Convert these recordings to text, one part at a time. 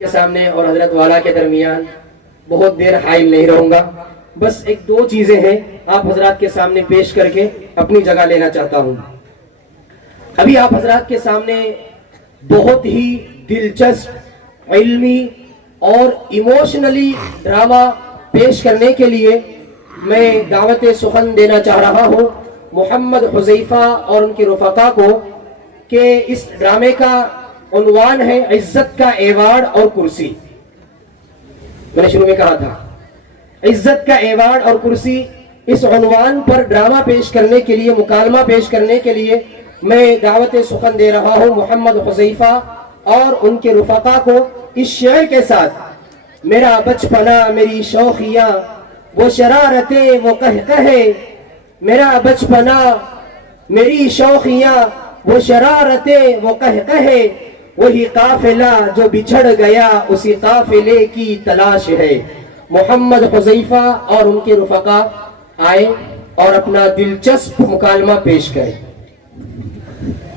के सामने और हजरत वाला के दरमियान बहुत देर हाइल नहीं रहूंगा। बस एक दो चीजें हैं आप हजरात के सामने पेश करके अपनी जगह लेना चाहता हूं। अभी आप हजरात के सामने बहुत ही दिलचस्प, इल्मी और इमोशनली ड्रामा पेश करने के लिए मैं दावत सुखन देना चाह रहा हूं मोहम्मद हुज़ैफा और उनके रुफ़क़ा को कि इस ड्रामे का उन्वान है इज्जत का एवार्ड और कुर्सी। मैंने शुरू में कहा था इज्जत का एवार्ड और कुर्सी। इस उन्वान पर ड्रामा पेश करने के लिए, मुकालमा पेश करने के लिए मैं दावत सुखन दे रहा हूं मोहम्मद हुज़ैफा और उनके रुफ़क़ा को इस शेर के साथ। मेरा बचपना मेरी शौखियां वो शरारतें वो कहकहे, मेरा बचपना मेरी शौखियां वो शरारतें वो कहकहे, वही काफिला जो बिछड़ गया उसी काफिले की तलाश है। मोहम्मद हुज़ैफा और उनके रुफ़क़ा आए और अपना दिलचस्प मुकालमा पेश करें।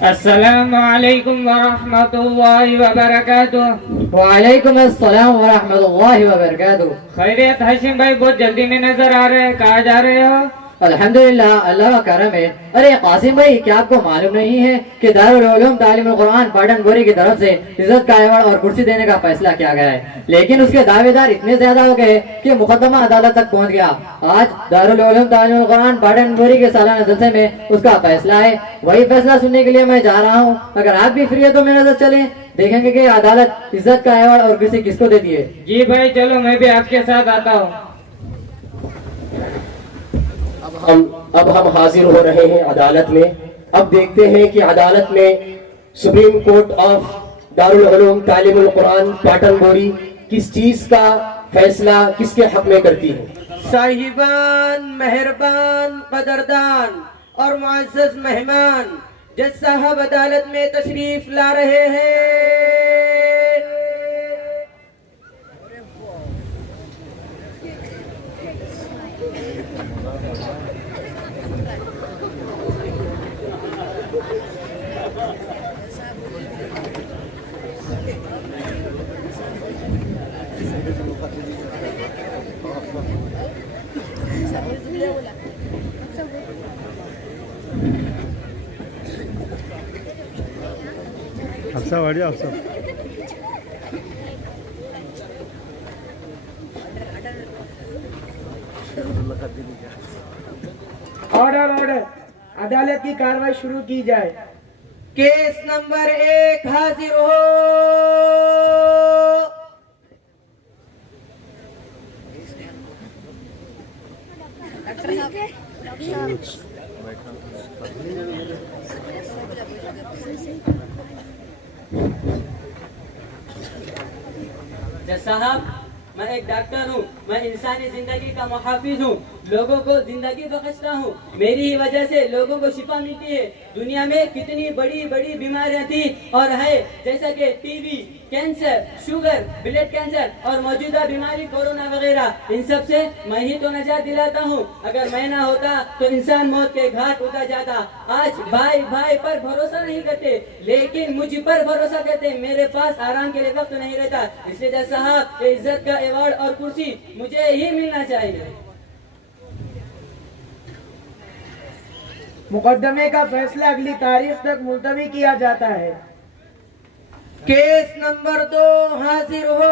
अस्सलामु अलैकुम व रहमतुल्लाहि व बरकातुहू। वालेकुम अस्सलाम व रहमतुल्लाहि व बरकातुहू। खैरियत हाशिम भाई, बहुत जल्दी में नजर आ रहे हैं, कहाँ जा रहे हो? अल्हम्दुलिल्लाह, अल्लाह का करम है। अरे कासिम भाई, क्या आपको मालूम नहीं है कि दारुल उलूम तालीमुल कुरान पाटन बोरी की तरफ से इज्जत का अवार्ड और कुर्सी देने का फैसला किया गया है, लेकिन उसके दावेदार इतने ज्यादा हो गए कि मुकदमा अदालत तक पहुंच गया। आज दारुल उलूम तालीमुल कुरान पाटन बोरी के सालाना जलसे में उसका फैसला है। वही फैसला सुनने के लिए मैं जा रहा हूँ। अगर आप भी फ्री है तो मेरे साथ चलें, देखेंगे कि अदालत इज्जत का अवार्ड और कुर्सी किसको देती है। जी भाई चलो, मैं भी आपके साथ आता हूँ। अब हम हाजिर हो रहे हैं अदालत में। अब देखते हैं कि अदालत में supreme court of Darul Uloom Talimul Quran Patan Bori किस चीज का फैसला किसके हक में करती है। साहिबान, मेहरबान, कदरदान और मुअज़्ज़ज़ मेहमान, जज साहब अदालत में तशरीफ ला रहे हैं। अफसा वाड़ी अफसा ऑर्डर ऑर्डर, अदालत की कार्रवाई शुरू की जाए। केस नंबर 1 हाजिर हो। जज साहब, मैं एक डॉक्टर हूँ, मैं इंसानी जिंदगी का मुहाफिज हूँ, लोगों को जिंदगी बख्शता हूँ। मेरी ही वजह से लोगों को शिफा मिलती है। दुनिया में कितनी बड़ी बड़ी बीमारियां थी और है, जैसा कि TB, cancer, sugar, blood cancer और मौजूदा बीमारी कोरोना वगैरह, इन सब से मैं ही तो निजात दिलाता हूँ। अगर मैं ना होता तो इंसान मौत के घाट उतर जाता। आज भाई भाई पर भरोसा नहीं करते, लेकिन मुझ पर भरोसा करते। मेरे पास आराम के लिए वक्त नहीं रहता, इसलिए जज साहब इज्जत का अवार्ड और कुर्सी मुझे ही मिलना चाहिए। मुकदमे का फैसला अगली तारीख तक मुलतवी किया जाता है। केस नंबर 2 हाजिर हो।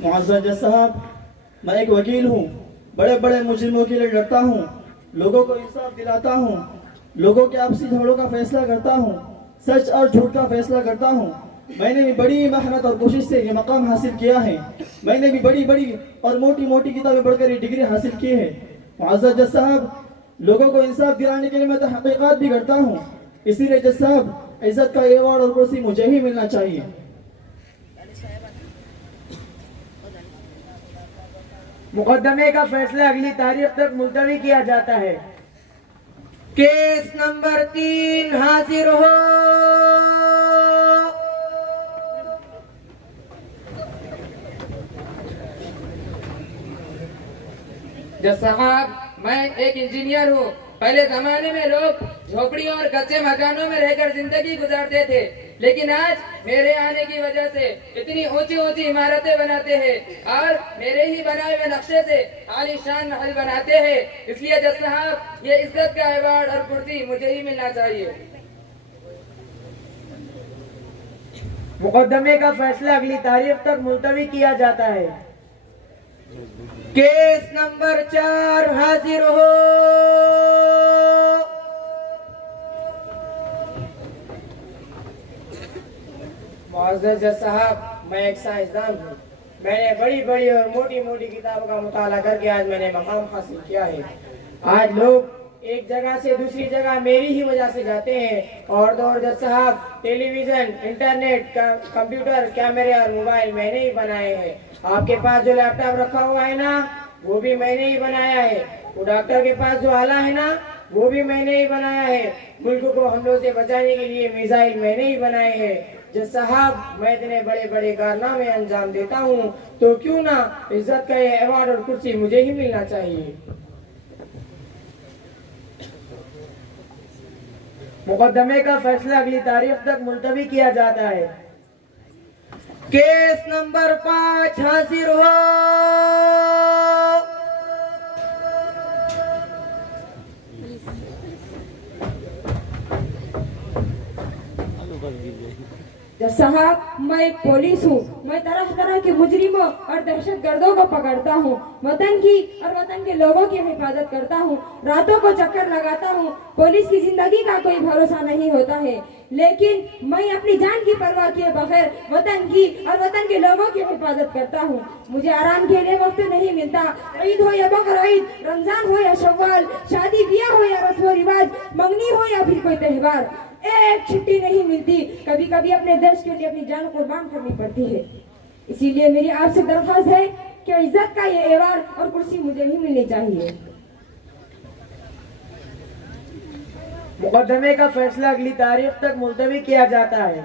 मुअज़्ज़ज़ जज साहब, मैं एक वकील हूँ, बड़े बड़े मुजरिमों के लिए लड़ता हूँ, लोगों को इंसाफ दिलाता हूँ, लोगों के आपसी झगड़ों का फैसला करता हूँ, सच और झूठ का फैसला करता हूँ। मैंने भी बड़ी मेहनत और कोशिश से ये मकाम हासिल किया है। मैंने भी बड़ी बड़ी और मोटी मोटी किताबें पढ़कर ये डिग्री हासिल की है। मुअज़्ज़ज़ जज साहब, लोगों को इंसाफ दिलाने के लिए मैं तहक़ीक़ात भी करता हूँ, इसीलिए जज साहब इज्जत का अवार्ड और कुर्सी मुझे ही मिलना चाहिए। मुकदमे का फैसला अगली तारीख तक मुलतवी किया जाता है। केस नंबर 3 हाजिर हो। जज साहब, मैं एक इंजीनियर हूँ, पहले जमाने में लोग झोपड़ियों और कच्चे मकानों में रहकर जिंदगी गुजारते थे, लेकिन आज मेरे आने की वजह से इतनी ऊंची ऊंची इमारतें बनाते हैं और मेरे ही बनाए हुए नक्शे से आलीशान महल बनाते हैं। इसलिए जज साहब, ये इज्जत का अवार्ड और कुर्सी मुझे ही मिलना चाहिए। मुकदमे का फैसला अगली तारीख तक मुलतवी किया जाता है। केस नंबर 4 हाजिर हो। मुअज़्ज़ज़ जज साहब, मैं एक साइंसदान हूँ। मैंने बड़ी बड़ी और मोटी मोटी किताबों का मुताला करके आज मैंने मकाम हासिल किया है। आज लोग एक जगह से दूसरी जगह मेरी ही वजह से जाते हैं। और दौर जज साहब, टेलीविजन, इंटरनेट, कंप्यूटर, कैमरे और मोबाइल मैंने ही बनाए हैं। आपके पास जो लैपटॉप रखा हुआ है ना, वो भी मैंने ही बनाया है। वो डॉक्टर के पास जो आला है ना, वो भी मैंने ही बनाया है। मुल्क को हमलों से बचाने के लिए मिसाइल मैंने ही बनाए हैं। जज साहब, मैं इतने बड़े बड़े कारनामे अंजाम देता हूँ, तो क्यों ना इज्जत का ये अवार्ड और कुर्सी मुझे ही मिलना चाहिए। मुकदमे का फैसला अगली तारीख तक मुलतवी किया जाता है। केस नंबर 5 हाजिर हो। जज साहब, मैं एक पुलिस हूँ। मैं तरह तरह के मुजरिमों और दहशतगर्दों को पकड़ता हूँ, वतन की और वतन के लोगों की हिफाजत करता हूँ, रातों को चक्कर लगाता हूँ। पुलिस की जिंदगी का कोई भरोसा नहीं होता है, लेकिन मैं अपनी जान की परवाह किए बगैर वतन की और वतन के लोगों की हिफाजत करता हूँ। मुझे आराम के लिए वक्त नहीं मिलता। ईद हो या बकरीद, रमजान हो या शव्वाल, शादी ब्याह हो या रस्म रिवाज, मंगनी हो या फिर कोई त्योहार, एक छुट्टी नहीं मिलती। कभी कभी अपने देश के लिए अपनी जान कुर्बान करनी पड़ती है। इसीलिए मेरी आपसे दरख्वास्त है कि इज्जत का ये अवार्ड और कुर्सी मुझे ही मिलनी चाहिए। मुकदमे का फैसला अगली तारीख तक मुलतवी किया जाता है।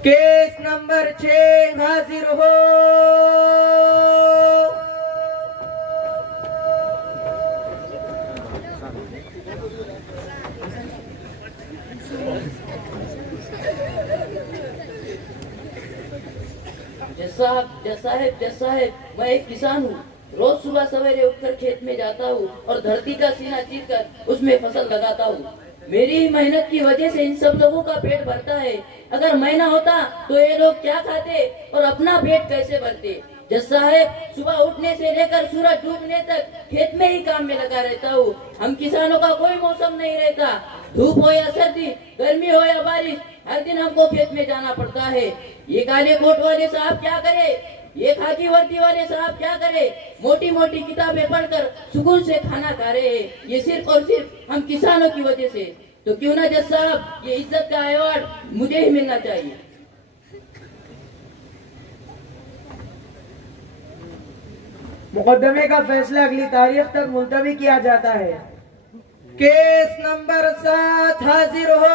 केस नंबर 6 हाजिर हो। जज साहब, मैं एक किसान हूँ। रोज सुबह सवेरे उठकर खेत में जाता हूँ और धरती का सीना चीर कर उसमें फसल लगाता हूँ। मेरी ही मेहनत की वजह से इन सब लोगों का पेट भरता है। अगर मैं ना होता तो ये लोग क्या खाते और अपना पेट कैसे भरते। जज साहब, सुबह उठने से लेकर सूरज डूबने तक खेत में ही काम में लगा रहता हूँ। हम किसानों का कोई मौसम नहीं रहता, धूप हो या सर्दी, गर्मी हो या बारिश, हर दिन हमको खेत में जाना पड़ता है। ये काले कोट वाले साहब क्या करे, ये खाकी वर्दी वाले साहब क्या करे, मोटी मोटी किताबें पढ़कर सुकून से खाना खा रहे हैं। ये सिर्फ और सिर्फ हम किसानों की वजह से। तो क्यों ना जज साहब, ये इज्जत का अवार्ड मुझे ही मिलना चाहिए। मुकदमे का फैसला अगली तारीख तक मुलतवी किया जाता है। केस नंबर 7 हाजिर हो।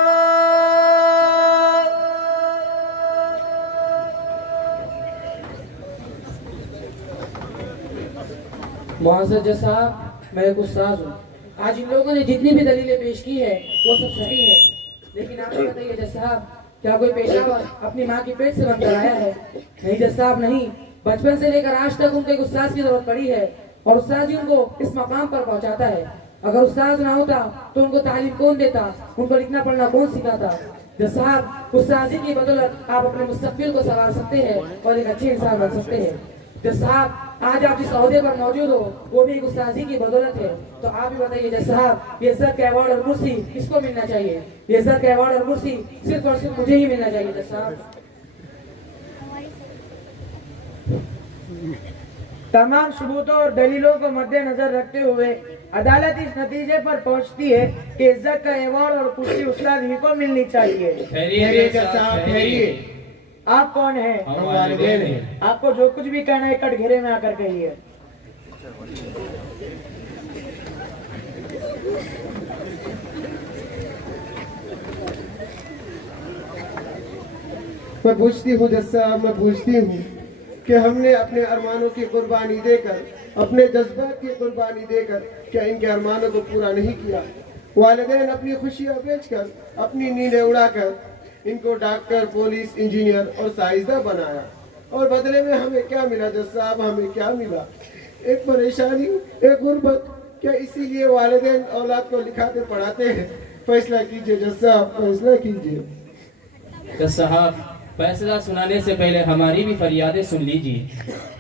मुअज़्ज़ज़ जज साहब, मैं एक उस्ताद हूँ। आज इन लोगों ने जितनी भी दलीलें पेश की है वो सब सही है, लेकिन आप बताइए जज साहब, क्या कोई पेशावर अपनी माँ के पेट से बनकर आया है? नहीं जज साहब, नहीं। बचपन से लेकर आज तक उनको एक उस्ताद की जरूरत पड़ी है और उस्ताद ही उनको इस मकाम पर पहुंचाता है। अगर उस्ताद ना होता तो उनको तालीम कौन देता, उनको लिखना पढ़ना कौन सिखाता? जज साहब, उस्तादी की बदौलत आप अपने मुस्तकबिल को संवार सकते हैं और एक अच्छे इंसान बन सकते हैं। जज साहब, आज आप जिस ओहदे पर मौजूद हो वो भी एक उस्तादी की बदौलत है। तो आप ही बताइए जज साहब, ये इज्जत का अवार्ड और कुर्सी किसको मिलना चाहिए? ये इज्जत का अवार्ड और कुर्सी सिर्फ और सिर्फ मुझे ही मिलना चाहिए। जज साहब, तमाम सबूतों और दलीलों को मद्देनजर रखते हुए अदालत इस नतीजे पर पहुंचती है कि इज्जत का अवार्ड और कुर्सी उस्ताद ही को मिलनी चाहिए। आप कौन हैं? हम वालिदैन हैं। आपको जो कुछ भी कहना है कटघरे में आकर कहिए। मैं पूछती हूँ जज साहब, मैं पूछती हूँ कि हमने अपने अरमानों की कुर्बानी देकर अपने जज्बात की कुर्बानी देकर क्या इनके अरमानों को पूरा नहीं किया? वालिदैन अपनी खुशियाँ बेचकर, अपनी नींदें उड़ाकर इनको डॉक्टर, पुलिस, इंजीनियर और साइंसदान बनाया, और बदले में हमें क्या मिला जज साहब? हमें क्या मिला? एक परेशानी, एक गुर्बत। क्या इसीलिए वालिदैन औलाद को लिखाते पढ़ाते हैं? फैसला कीजिए जज साहब, फैसला कीजिए। जज साहब, फैसला सुनाने से पहले हमारी भी फरियादें सुन लीजिए।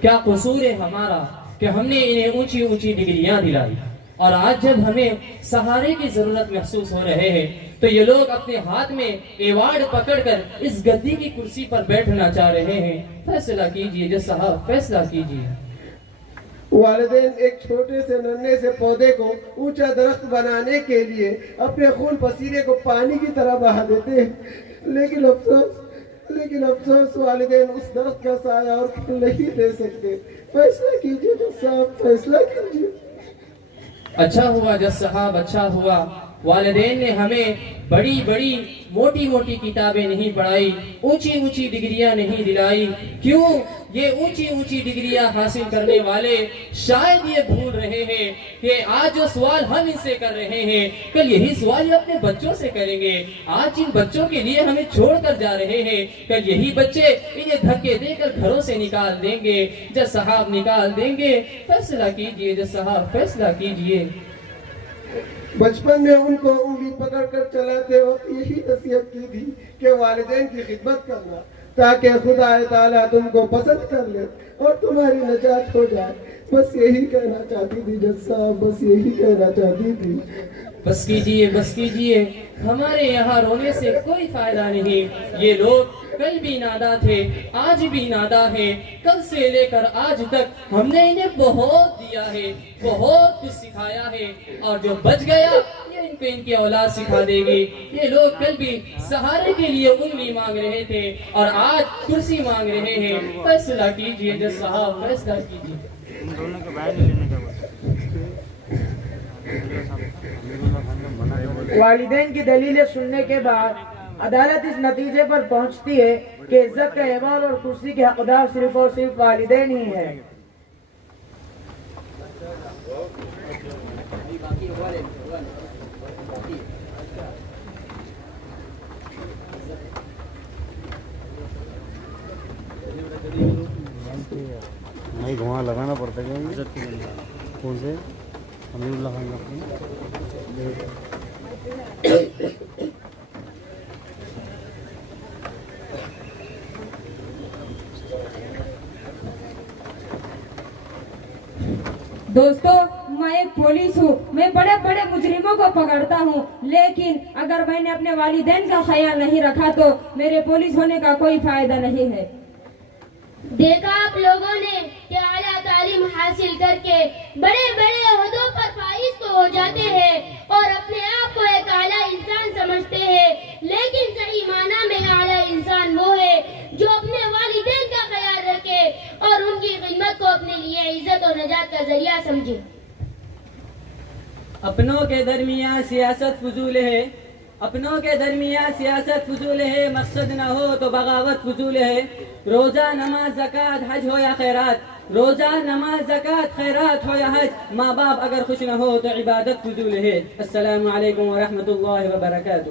क्या कसूर है हमारा कि हमने इन्हें ऊंची ऊंची डिग्रियां दिलाई, और आज जब हमें सहारे की जरूरत महसूस हो रहे हैं तो ये लोग अपने हाथ में एवार्ड पकड़कर इस गद्दी की कुर्सी पर बैठना चाह रहे हैं। फैसला कीजिए जज साहब, फैसला कीजिए। वालिदैन एक छोटे से नन्हे से पौधे को ऊंचा दरख्त बनाने के लिए अपने खून पसीने को पानी की तरह बहा देते हैं, लेकिन अफसोस वालिदैन उस दरख्त का साया और फल नहीं दे सकते। फैसला कीजिए जज साहब, फैसला कीजिए। अच्छा हुआ जज साहब, अच्छा हुआ वालिदैन ने हमें बड़ी बड़ी मोटी मोटी किताबें नहीं पढ़ाई, ऊंची ऊंची डिग्रियां नहीं दिलाई। क्यों? ये ऊंची ऊंची डिग्रियां हासिल करने वाले शायद ये भूल रहे हैं कि आज जो सवाल हम इनसे कर रहे हैं, कल यही सवाल ये अपने बच्चों से करेंगे। आज इन बच्चों के लिए हमें छोड़ कर जा रहे हैं, कल यही बच्चे इन्हें धक्के देकर घरों से निकाल देंगे। जज साहब, निकाल देंगे। फैसला कीजिए जज साहब, फैसला कीजिए। बचपन में उनको उंगली पकड़कर चलाते वक्त यही नसीहत की थी कि वालिदैन की खिदमत करना, ताकि खुदा ताला तुमको पसंद कर ले और तुम्हारी नजात हो जाए। बस यही कहना चाहती थी जज साहब, बस यही कहना चाहती थी। बस कीजिए, बस कीजिए। हमारे यहाँ रोने से कोई फायदा नहीं। ये लोग कल भी नादा थे, आज भी नादा है। कल से लेकर आज तक हमने इन्हें बहुत दिया है, बहुत कुछ सिखाया है, और जो बच गया ये इनको इनकी औलाद सिखा देगी। ये लोग कल भी सहारे के लिए उंगली मांग रहे थे और आज कुर्सी मांग रहे हैं। फैसला कीजिए जज साहब, फैसला कीजिए। वालिदैन की दलीलें सुनने के बाद अदालत इस नतीजे पर पहुंचती है कि इज्जत का एवाज और कुर्सी के हकदार सिर्फ और सिर्फ वालिदैन ही है। नहीं धुआं लगाना पड़ता है। कौन से अमीर लगाएंगे? दोस्तों, मैं एक पुलिस हूँ, मैं बड़े बड़े मुजरिमों को पकड़ता हूँ, लेकिन अगर मैंने अपने वालिदैन का ख्याल नहीं रखा तो मेरे पुलिस होने का कोई फायदा नहीं है। देखा आप लोगों ने कि आला तालीम हासिल करके बड़े बड़े ओहदों पर फाइज तो हो जाते हैं और अपने आप को एक आला इंसान समझते हैं, लेकिन सही माना में आला इंसान वो है जो अपने वालिदैन का ख्याल रखे और उनकी खिदमत को अपने लिए इज्जत और नजात का जरिया समझे। अपनों के दरमियान सियासत फजूल है, अपनों के दरमियान सियासत फजूल है, मकसद ना हो तो बगावत फजूल है। रोजा, नमाज, ज़कात, हज हो या खैरात, रोजा, नमाज, ज़कात, खैरात हो या हज, माँ बाप अगर खुश ना हो तो इबादत फजूल है। अस्सलामु अलैकुम व रहमतुल्लाहि व बरकातुहू।